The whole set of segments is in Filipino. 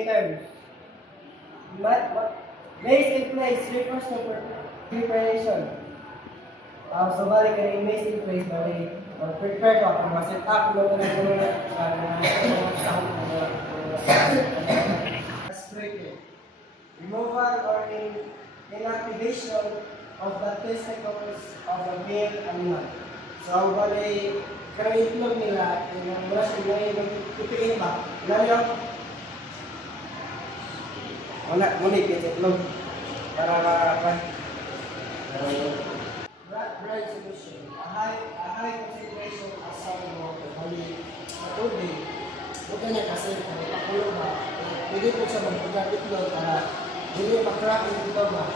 main terms. Base in place refers to preparation. So balik ka rin base in place, balik prepare ka kung ma-set up mo na castrated. Removal or inactivation of the testicles of a male animal. So balik karang itlog nila, yung mula siya yung ipiin ba? Ilan yun? Wala, ngunit yung itlog. Para bright solution. A high concentration of solid water. Bali, matubig. Huwag niya kasi kung ipakulo ba, pwede po siya magpugang itlog para hindi mag-crack yung itlog ba.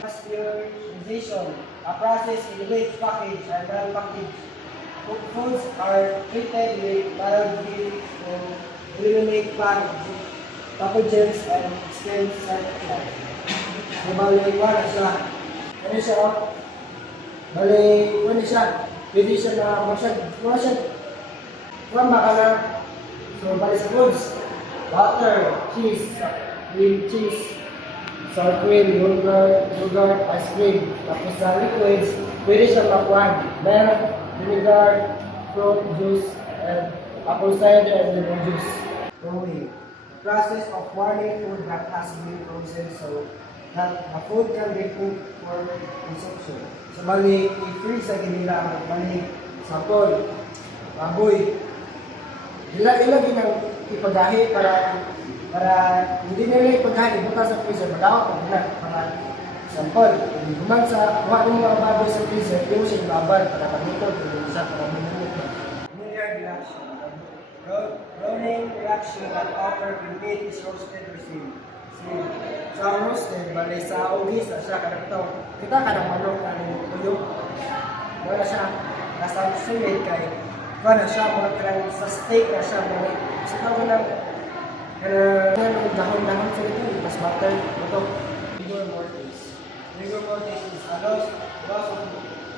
Pasteurization, a process in which packaged and non-packaged foods are treated with biology to eliminate pathogens and extend certified. So, bali, wala siya. Ano siya, oh? Bali, wala siya. Pwede siya na, wala siya. Wala ka na. So, bali sa foods. Butter, cheese, cream cheese, sour cream, yogurt, ice cream. Tapos sa liquids, pwede siya makuhan. Milk, vinegar, fruit juice, and apple cider and lemon juice. Growing. Process of warming food that has been frozen so that the food can be cooked for consumption. So, bali, i-freeze sa nila ang bali, sapol, baboy. Ilang ginang ipagahi para hindi nila ipagahi, ibuta sa freezer, madawat pa nila para sampol. Kung sa kuha ng mga baboy sa freezer, hindi mo siya ibabal para pagluto, hindi siya para minuto. Maillard reaction. Browning reaction that occurs when meat is roasted or steamed. Sa roasted, bali sa ugis, siya kadagtaw. Kita kadang manok na tuyo. Wala siya. Nasa sulit kay wala siya, mga karang sa steak na siya. Sa tawag na dahon-dahon sa ito. Mas butter. Ito. Rigor mortis. Rigor mortis is a loss of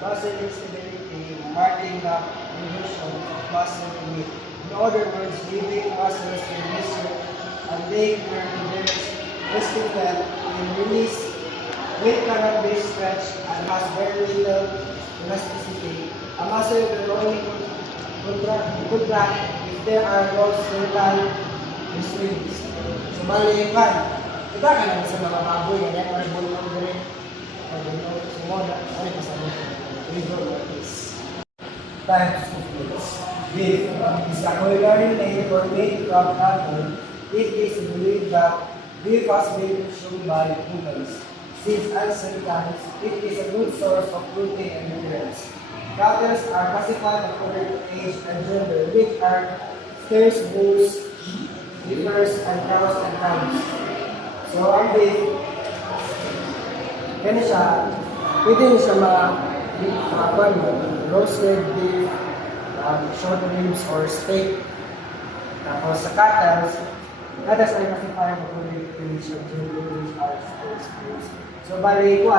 muscle instability marking the inhibition of muscle to meat. In other words, leaving muscles in mission and they were resting well and release. Weight cannot be stretched and has very little elasticity. A muscle will only contract if there are no certain restraints. So, bali kan, kita ka lang sa mga baboy, yan yung bulong rin. O bulong, sumoda, ano yung kasama? Rigor mortis. Types of meats. Beef is a culinary name for meat from cattle. It is believed that beef has been consumed by humans. Since ancient times, it is a good source of protein and minerals. Cattle are classified according to age and gender, which are steers, bulls, heifers, and cows and cows. So, ang beef, kaya siya, pwede niya siya roasted beef, short ribs or steak. Tapos sa cattle ay classified according to age and gender, which are steers, bulls. So, bali ko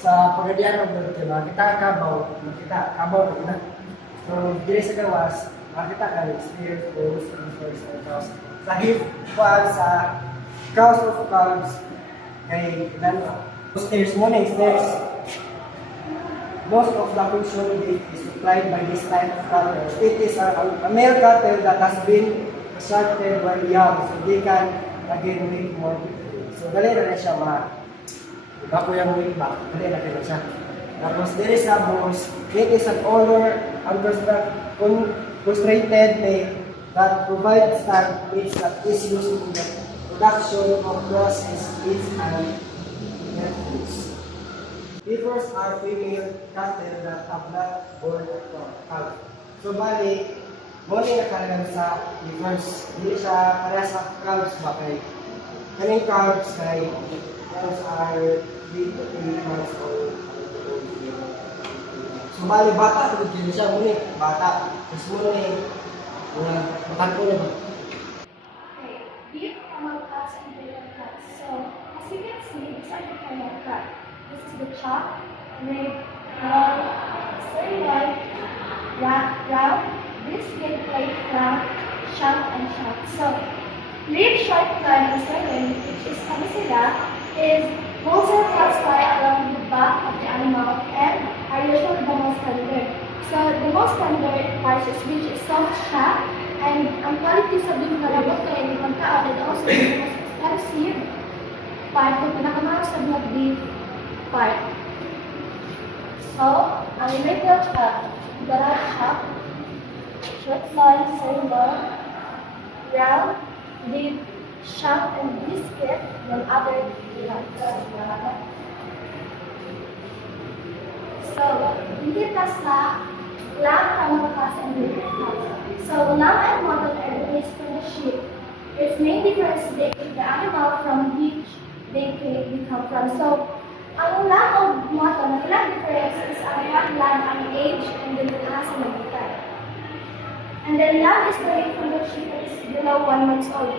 sa pagadian ng doon, diba? Kita kabaw na. So, dili sa gawas, makita ka rin, steers, bulls, heifers, and cows. Sa sa cows of calves, kay ilan steers mo na steers. Most of the consumed beef is supplied by this type of cattle. It is a male cattle that has been assorted while young, so they can again make more. So, dali na siya bako yung weight back, dali na siya. Tapos, there is a bulls. It is an older, concentrated meat that provides that meat that is used in the production of processed meats and meat foods. Heifers are female cattle that have not born a calf. So, bali, muli na kalagan sa heifers. Hindi siya kaya sa calves ba kay kaning calves kay calves are 3 to 8 months old. So, bali, bata, hindi siya muli, bata. Tapos muli, makan ko na ba? Okay, beef, camel cuts, and bacon cuts. So, as you can see, these are the kind of cut. This is the chop, rib, roll, sirloin, round, brisket, plate, flat, shank, and shank. So, Leaf short line and sirloin, which is camisilla, is also cuts lie along the back of the animal and are usually the most tender. So the most tender parts is which is soft shaft and ang quality sa beef na labot kaya hindi magkaan and also the most expensive part ng pinakamahal sa beef part. So, ang middle chop, garage chop, short line, sirloin, round, deep, shank, and brisket, then other cuts. So, hindi tas na lamb, camel cuts, and beef cuts. So, lamb and mutton are raised from the sheep. Its main difference is the animal from which they come from. So, ang lamb o mutton, ang ilang difference is ang one lamb, ang age, and then ang asa ng butay. And then lamb is raised from the sheep is below 1 month old.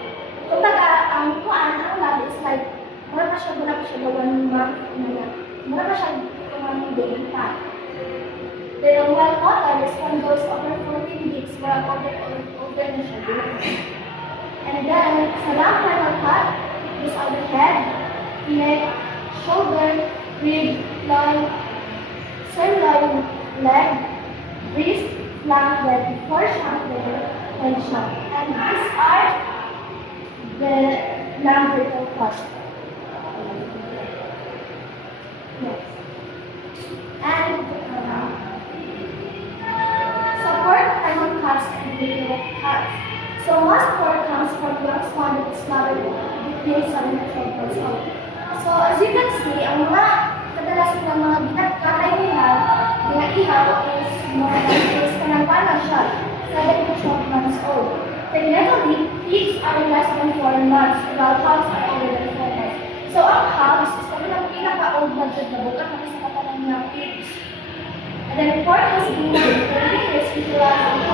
Kumbaga, ang lamb is like, mura pa siya 1 month, mura pa siya 1 day pa. Then ang wild mutton is when goes over 14 weeks, mura over na siya. And then, sa lamb final cut, is on the head, neck, shoulder, rib, loin, sirloin, leg, wrist, flank, leg, foreshank, and shank. And these are the lamb brittle cut. Next. And so pork, lemon cuts, and brittle cuts. So most pork comes from young swan that is slaughtered between 7 and 12 months old. So as you can see, ang mga kadalasan ng mga ginagkatay nila, ginaihaw is more than is kanangkana siya, 7 to 12 months old. Technically, pigs are less than 4 months, while hogs are older than 4 months. So ang hogs is kami ng pinaka-old budget na buka kami sa katalan ng pigs. And then pork has been very years utilized in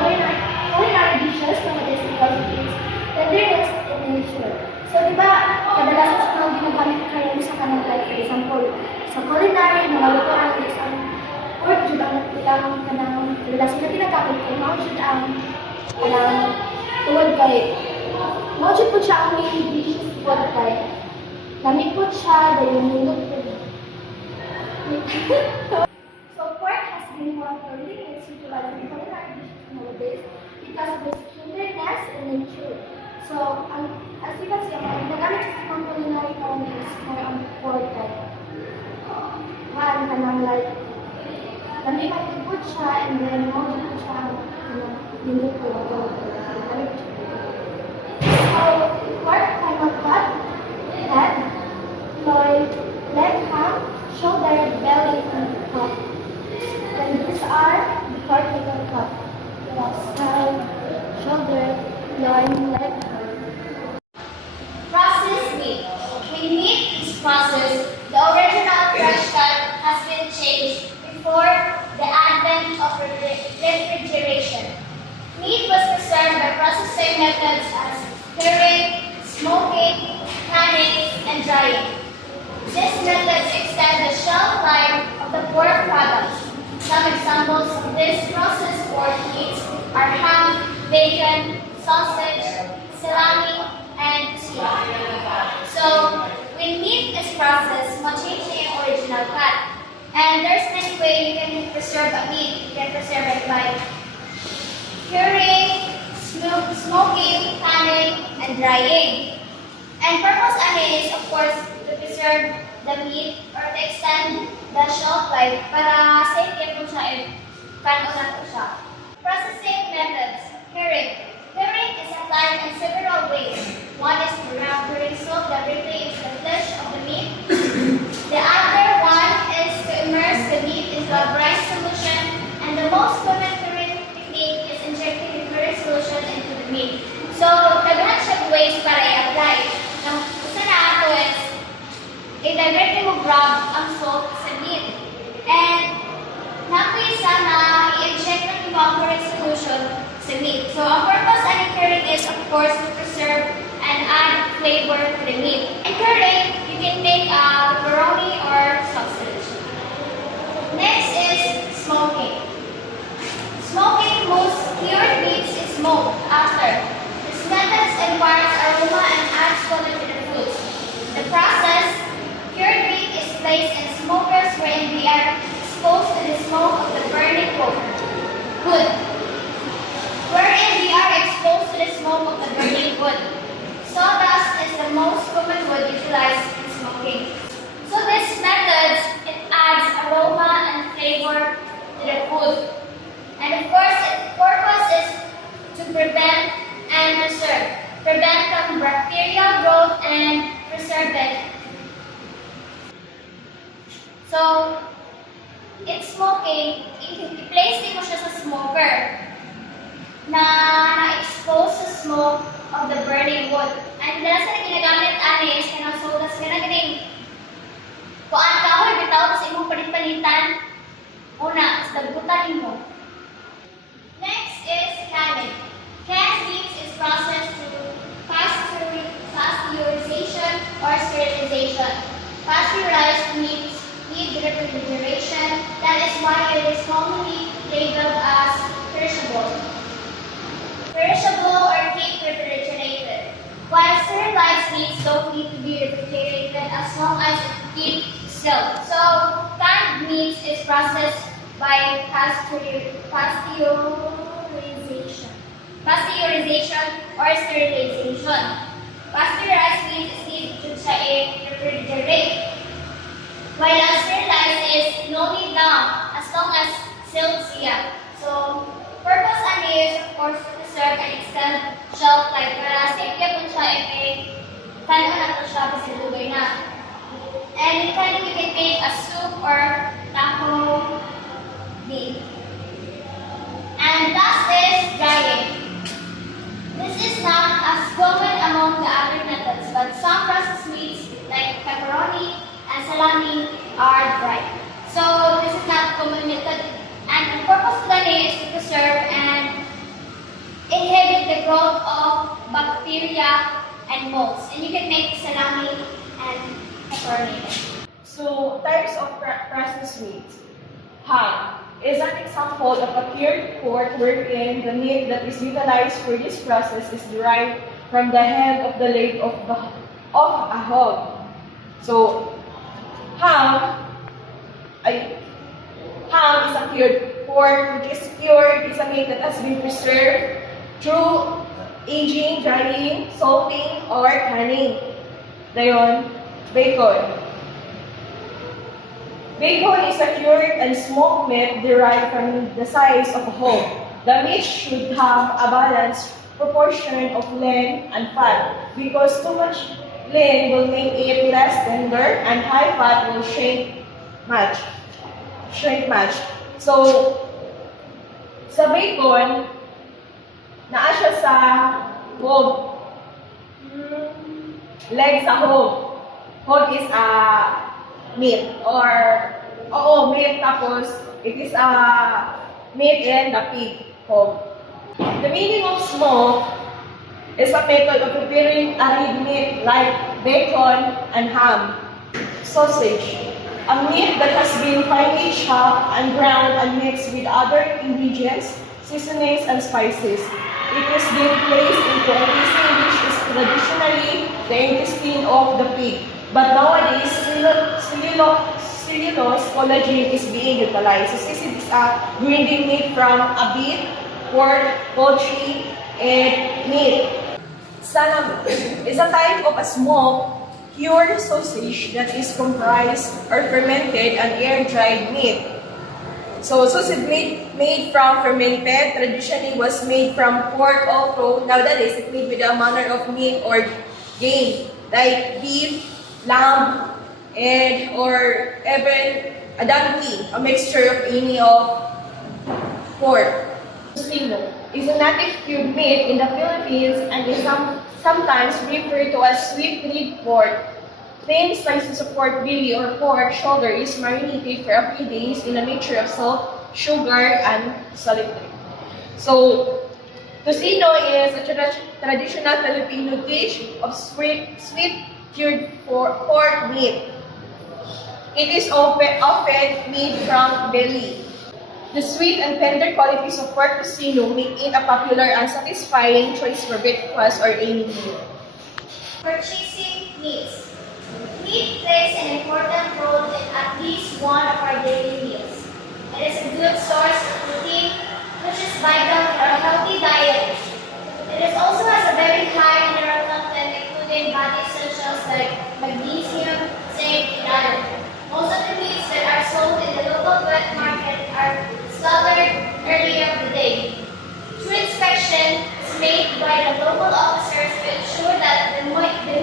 culinary dishes nowadays because it is tenderness in nature. So, di ba, kadalasan sa mga ginagamit kayo sa kanang, like, for example, sa culinary, mga lutoan, is ang pork, jud ang ilang kanang, kadalasan na ginagamit kayo, mga jud ang tuwad kay, mga jud po siya ang main dish, tuwad kay, lamig po siya, dahil yung nilog po. So, pork has been one of the leading ways utilized in culinary dishes nowadays because of its tenderness and nature. So, as you can see, ang ginagamit sa mga culinary currently is more on pork type. One, kanang like, lamig at put siya, and then more put siya ang nilog po. So, pork, final cut, head, loin, leg, ham, shoulder, belly, and cup. And these are the pork final cut. Side, shoulder, loin, leg, Processed meat. When meat is processed, the original fresh cut has been changed before the advent of refrigeration. Meat was preserved by processing methods as curing, smoking, canning, and drying. These methods extend the shelf life of the pork products. Some examples of these processed pork meats are ham, bacon, sausage, salami, and sirloin. So, when meat is processed, change the original cut. And there's many ways you can preserve a meat. You can preserve it by curing, smoking, canning, and drying. And purpose is, of course, to preserve the meat or to extend the shelf life para safe po siya if kanon na po siya. Processing methods. Curing. Curing is applied in several ways. One is to wrap curing soap that retains the flesh of the meat. The other one is to immerse the meat into a brine solution, and the most common curing technique is injecting the curing solution into the meat. So, daghan siya ways para i-apply. Ang isa na ato is i-directly mo grab ang salt sa meat. And nakuha isa na i-inject ng ibang curing solution sa meat. So, ang purpose of curing is, of course, to preserve and add flavor to the meat. In curing, you can make a pepperoni or sausage. Next is smoking. Smoking, most cured meats is smoked after the methods imparts aroma and adds color to the food. The process, cured meat is placed in smokers wherein they are exposed to the smoke of the burning wood. Wherein they are exposed to the smoke of the burning wood. Sawdust is the most common wood utilized in smoking. So this method, it adds aroma and flavor to the food. And of course, its purpose is to prevent and preserve. Prevent from bacterial growth and preserve it. So, in smoking, i-place din mo siya sa smoker na na-expose sa smoke of the burning wood. And dahil sa ginagamit ani is kanang sodas ka na ganing kuan kahoy bitaw sa imong palit-palitan una sa dagbutan nimo. Next is canning. Canned meats is processed through pasteurization or sterilization. Pasteurized meats need refrigeration. That is why it is commonly labeled as perishable. Perishable or keep refrigerated. While sterilized meats don't need to be refrigerated as long as it keeps still. So, canned meats is processed by pasteurization or sterilization. Pasteurized meat is needed to refrigerate. While sterilized is no need now as long as sealed siya. So, purpose is of course to preserve and extend shelf life para safe po siya kaya na to siya kasi lugay na. And it can you can make a soup or taco meat. And last is drying. This is not as common among the other methods, but some processed meats like pepperoni and salami are dry. So this is not common method. And the purpose of that is to preserve and inhibit the growth of bacteria and molds. And you can make salami and pepperoni. So, types of processed meat. Ham is an example of a cured pork wherein the meat that is utilized for this process is derived from the head of the leg of a hog. So, ham is a cured pork, which is cured is a meat that has been preserved through aging, drying, salting, or canning. Dayon, bacon. Bacon is a cured and smoked meat derived from the size of a hog. The meat should have a balanced proportion of lean and fat because too much lean will make it less tender and high fat will shrink match. So, sa bacon, naa siya sa hog. Leg sa hog. Hog is a meat or meat tapos it is a meat in the pig hog. The meaning of smoke is a method of preparing a red meat like bacon and ham. Sausage, a meat that has been finely chopped and ground and mixed with other ingredients, seasonings, and spices. It is then placed into a casing which is traditionally the intestine of the pig. But nowadays, cellulose collagen is being utilized. So this is a grinding meat from a beef, pork, poultry, and meat. Salami is a type of a smoked, cured sausage that is comprised or fermented and air-dried meat. So sausage made from fermented traditionally was made from pork also. Nowadays, it's made with a manner of meat or game like beef, lamb, and or even a donkey, a mixture of any of pork. Tocino is a native cured meat in the Philippines and is sometimes referred to as sweet red pork. Thin slices of pork belly or pork shoulder is marinated for a few days in a mixture of salt, sugar, and salicylic. So, tocino is a traditional Filipino dish of sweet cured pork meat. It is often made from belly. The sweet and tender qualities of pork tocino make it a popular and satisfying choice for breakfast or any meal. Purchasing meats. Meat plays an important role in at least one of our daily meals. It is a good source of protein, which is vital for a healthy diet. It also has a very high mineral content, including body essentials like magnesium, zinc, and iron. Most of the meats that are sold in the local wet market are slaughtered early of the day. True inspection is made by the local officers to ensure that the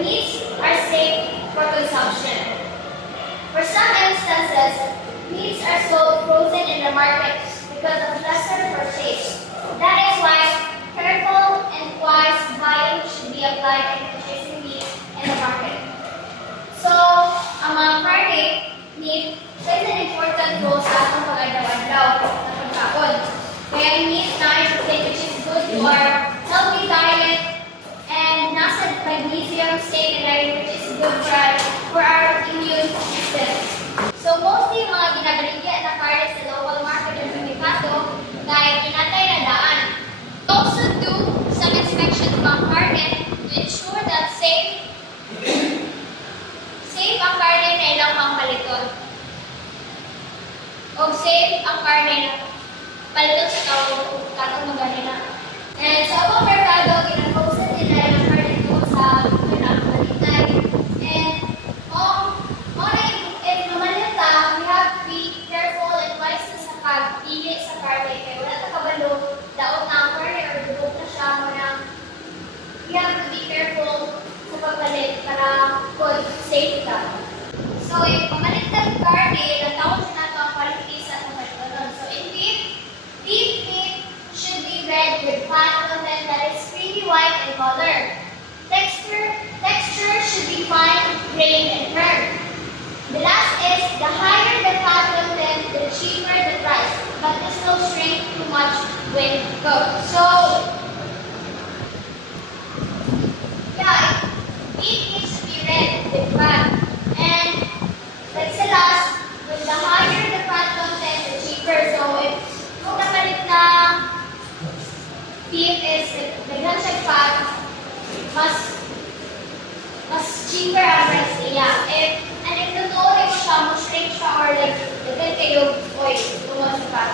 meats are safe for consumption. For some instances, meats are sold frozen in the market because of lesser purchase. That is why careful and wise buying should be applied in purchasing meat in the market. So, ang mga karne, meat, plays an important role sa atong pag-adlaw-adlaw na pagkaon. Kaya yung meat na protein which is good to our healthy diet and nasa magnesium, zinc, and iron which is good for our immune system. So mostly yung mga ginabaligyan na karne sa local market or sa merkado dahil inatay na daan. We also do some inspections ng karne to ensure that safe ang karne na ilang pangpaliton. O safe ang karne na paliton sa katong maganina. And sa abang merkado, gina-frozen nila yung karne ito sa pinakabalitay. And if lumalita, we have to be careful and wise sa pag-pili sa karne. Kaya wala na kabalo, daot na ang karne or dubog na siya mo na we have to be careful sa pagpalit para good, safe ka. So, if pamalit ka ng karne, natawag siya na ito ang quality sa itong pagkanon. So, in beef meat should be red with fat content that is creamy white in color. Texture should be fine, grained, and firm. The last is, the higher the fat content, the cheaper the price, but this will shrink too much when cooked. So, yeah, meat needs to be red with fat. And like sa last, with the higher the fat content, the cheaper. So, if kung napalit na beef is naghan siya fat, mas cheaper ang price niya. And if lutuin mo siya, mo shrink siya or like, daghan kayo oil, tungkol sa fat.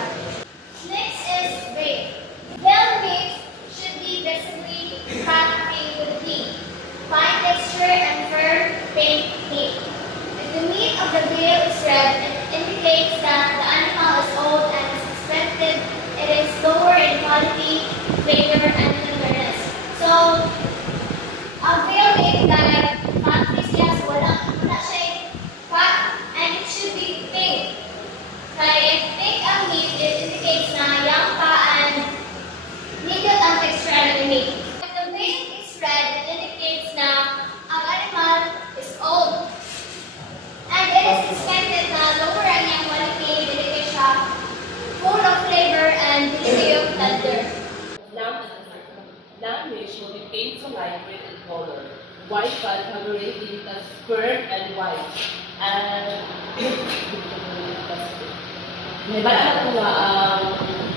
Next is veal. Veal meat should be visibly fat-free with meat. Fine texture and firm pink meat. If the meat of the veal is red, it indicates that the animal is old and is expected it is lower in quality, flavor, and tenderness. So, ang veal meat dahil fat-free siya, so wala siya fat, and it should be pink. Kaya if pink ang meat, it indicates na young pa and medium ang texture ng meat. If the veal is red, it indicates na ang animal is old. And it is expected na lower ang iyang quality, dili siya full of flavor and dili yung tender. Lamb meat should be pink to light red in color. White fat coloring as firm and white. And nabala ko nga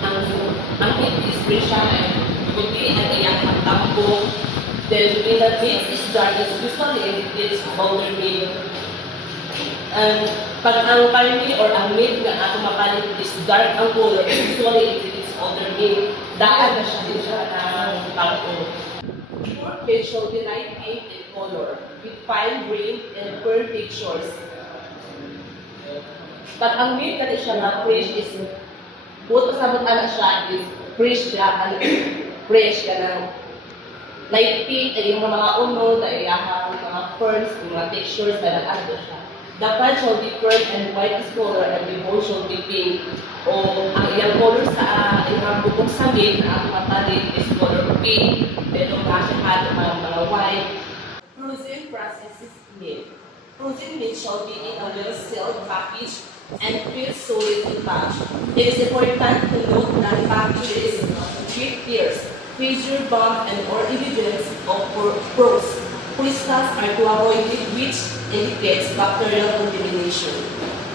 ang meat is fresh and puti at iyang tambong. Then when the meat is dark, it's usually it's older meat. And pag ang palmi or ang meat nga ato mapalit is dark ang color, usually it's older meat. Daan na siya din siya ng pagko. Pork meat should be light pink in color with fine grain and firm textures. Pag ang meat na siya na fresh is buto sa buta siya is fresh siya, fresh ka na light pink, ay yung mga uno, ay yung mga ferns, yung mga textures na nag-ado siya. The pan shall be firm and white is color and the bone shall be pink. O ang iyang color sa iyang bukong sa meat na ang mapalit is color pink. Then ang kasyahan ng mga white. Frozen processed meat. Frozen meat shall be in a well-sealed package and filled solid in batch. It is important to note that package is with tears, fissure, bump, and or evidence of pores. Crystals are to avoid it, which indicates bacterial contamination.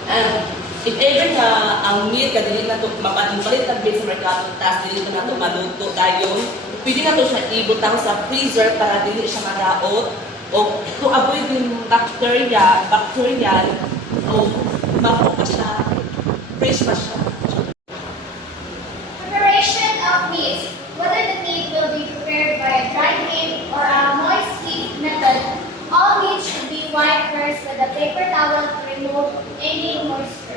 And If ever nga ang meat ka dili na to mapalit ang meat sa merkado tas dili na to maluto dayon, pwede na to siya ibutang sa freezer para dili siya maraot o to avoid yung bacterial o mako pa siya, fresh pa siya. Preparation of meat. Whether the meat will be prepared by a dry heat or a moist heat method, all meat should be wiped first with a paper towel to remove any moisture.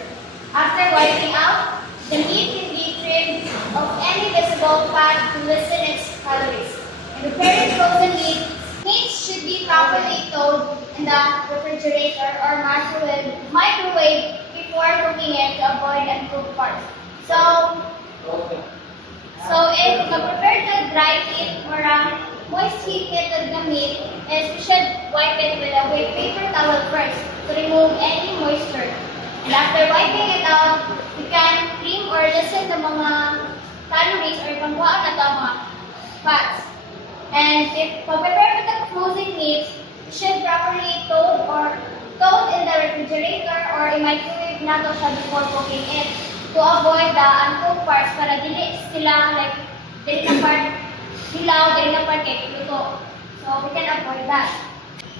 After wiping out, the meat can be trimmed of any visible fat to lessen its calories. In preparing frozen meat should be properly thawed in the refrigerator or microwave before cooking it to avoid uncooked parts. So if mag-prepare the dry heat or a moist heat method ng meat, is we should wipe it with a wet paper towel first to remove any moisture. And after wiping it out, we can trim or lessen the mga calories or pangkuhaan na ito mga fats. And if prepare with the frozen meat, we should properly thawed in the refrigerator or i-microwave na ito siya before cooking it to avoid the uncooked parts para dili sila dili na part hilaw, dili na part cake luto. So we can avoid that.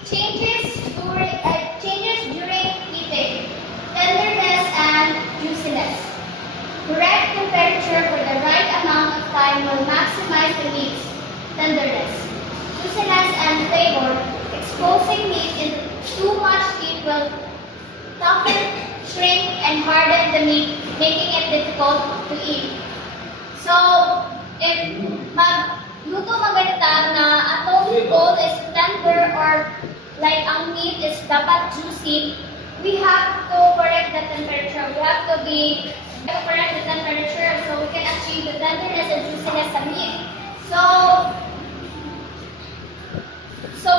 Changes during heating. Tenderness and juiciness. Correct temperature for the right amount of time will maximize the meat's tenderness, juiciness, and flavor. Exposing meat in too much heat will toughen, shrink, and harden the meat, making it difficult to eat. So, if magluto maganita na atong goal is tender or like ang meat is dapat juicy, we have to correct the temperature. We have to correct the temperature so we can achieve the tenderness and juiciness of meat. So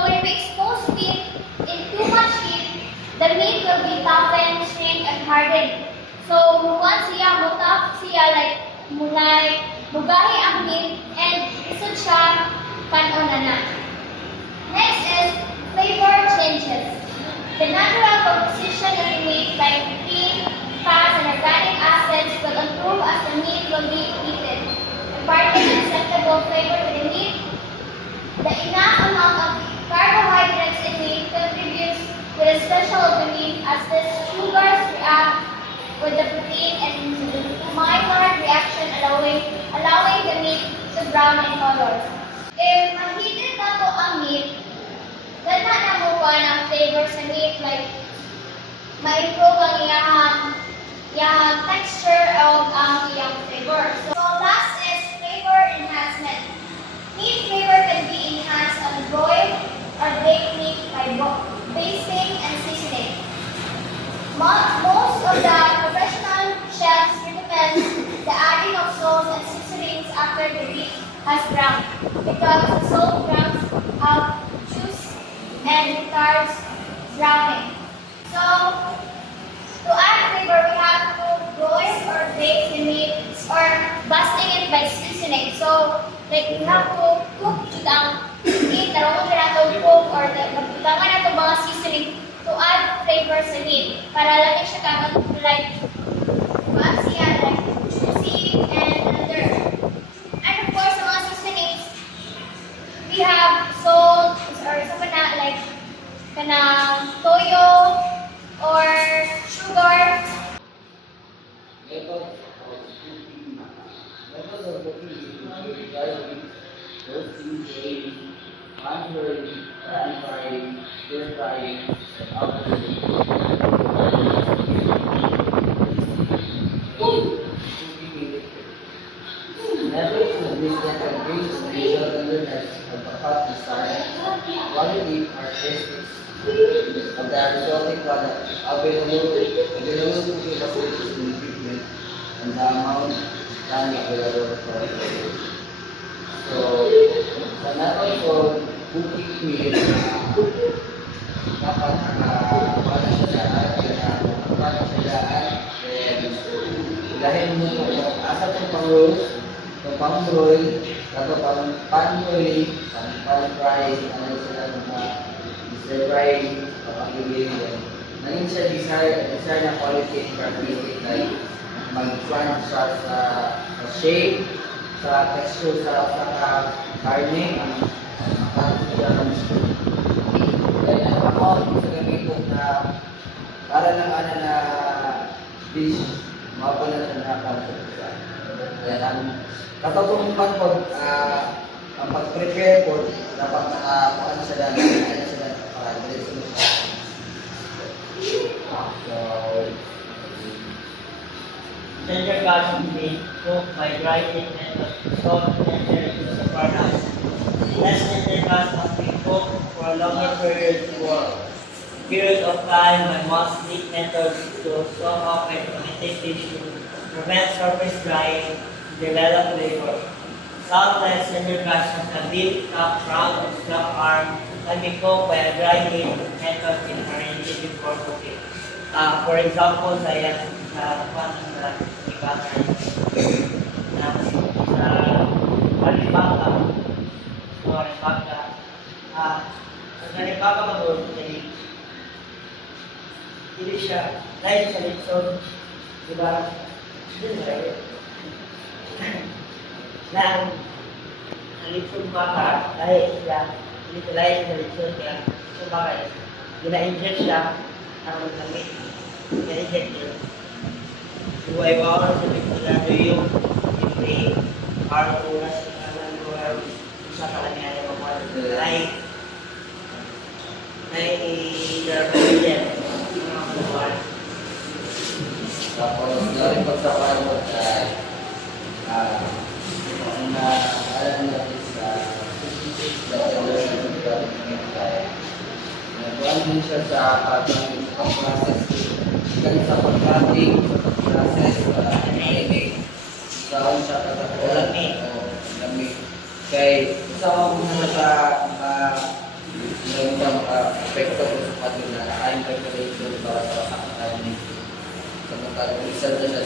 when we expose meat in too much heat, the meat will be toughened, shrink, and hardened. So once mugahi ang meat and isod siya kanon na. Next is flavor changes. The natural composition of the meat like protein, fats, and organic acids will improve as the meat will be heated, imparting acceptable flavor to the meat. The enough amount of carbohydrates in meat contributes to the special of the meat as these sugars react with the protein and Maillard reaction allowing the meat to brown in color. If mahitin na to ang meat, gana na mo pa ng flavor sa meat like ma-improve ang iyang texture of ang iyang flavor. So last is flavor enhancement. Meat flavor can be enhanced on broiled or baked meat by basting and seasoning. Most of the professional chefs recommend the adding of salt and seasonings after the meat has browned because the salt browns out juice and retards browning. So, to add flavor, we have to broil or bake the meat or basting it by seasoning. So, like we have to cook the meat, tarong na to cook or magbutangan na to mga seasoning to add flavor sa meat para lagi siya kagad like juicy and tender. And of course, sa mga seasonings, we have salt or sa like toyo or sugar. Methods of cooking include drying, roasting, baking, pan-frying, pan-frying, stir-frying, and oven-cooking. Methods of this method brings the visual tenderness of the cut and style, quality, characteristics of the resulting product, available cooking facilities in equipment, and the amount time available for it. So, sa method for cooking meat, dapat nakapala siya daan, dahil mo kung asa itong pang-roast, itong pang-broil, ito pan-broiling, pan-frying, ano sila mga stir-frying, pang-frying, naging siya desire na quality and characteristic like mag-fun siya sa shape, sa texture sa karne, kaya ako sa gamito na para lang na dish, mapala siya nakakasya. Kaya ang katutungpan po, ang pag-prepare po, dapat nakakuha siya lang, kaya siya lang para diretso siya. So, Tender cuts can be cooked by drying and salt tender to separate us. Less tender cuts must be cooked for a longer period of time by most heat methods to soak up and maintain tissue, prevent surface drying, develop flavor. Saltless tender cuts from the beef, cup, round, and cup arm can be cooked by a dry heat method in marinating before cooking. For example, saya sa ibatan na sa Kalibaka o Kalibaka sa Kalibaka mag-uwi hindi siya dahil sa litson diba hindi ba na ang litson baka dahil siya hindi sa dahil sa litson kaya sa baka gina-inject siya ang maglamit gina-inject yun buhay wawan sa pagkagado yung may parang oras na lang lugar sa kalangyan ng mga ay darapin mga lugar. tapos dari pagsakalot ay ang alam natin sa nagbuhan din siya sa pag-process kan sa pag-cutting, sa pag-process, marinate. Saan siya katakulan o lamig. Kaya kasama ko na sa magandang epekto ko sa pagod na nakain preparation para sa pagkain. Sa isa na siya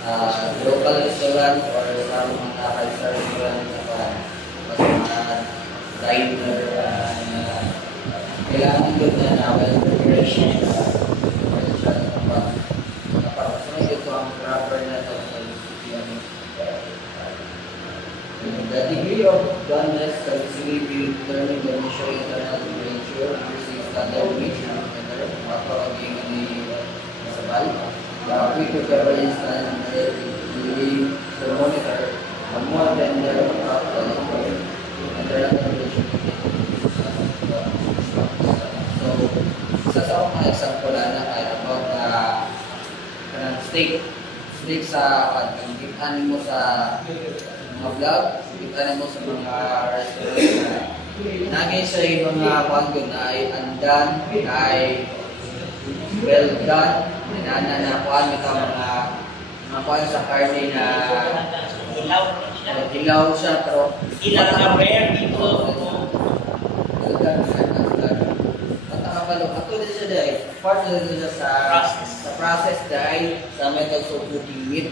sa local restaurant or sa mga five-star restaurant sa mga diner kailangan doon na well preparation the degree of doneness can easily be determined by measuring internal temperature using standard meter, mapapaging ni Sabal. The quick prevalence standard the thermometer more than the internal temperature. So, isa sa mga example na kaya about steak sa pagkikitaan mo sa mga vlog, kita mo sa mga restaurant na naging sa mga panggo na ay andan, ay well done, nananakuan mo mga kuhan sa karne na hilaw siya, pero Ilaw na rare dito. well done, at nakapalo, ato din siya dahil, part na din siya sa process dahil sa methods of cooking meat.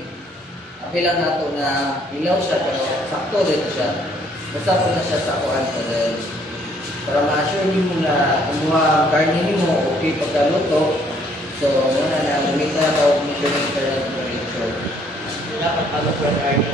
Bilang nato na ilaw siya pero sakto din siya. Basta po na siya sa kuhan pa dahil para ma-assure mo na kumuha ang karne mo okay pagkaluto. So, muna na gumita na ako measuring internal temperature. Dapat ano po ang karne.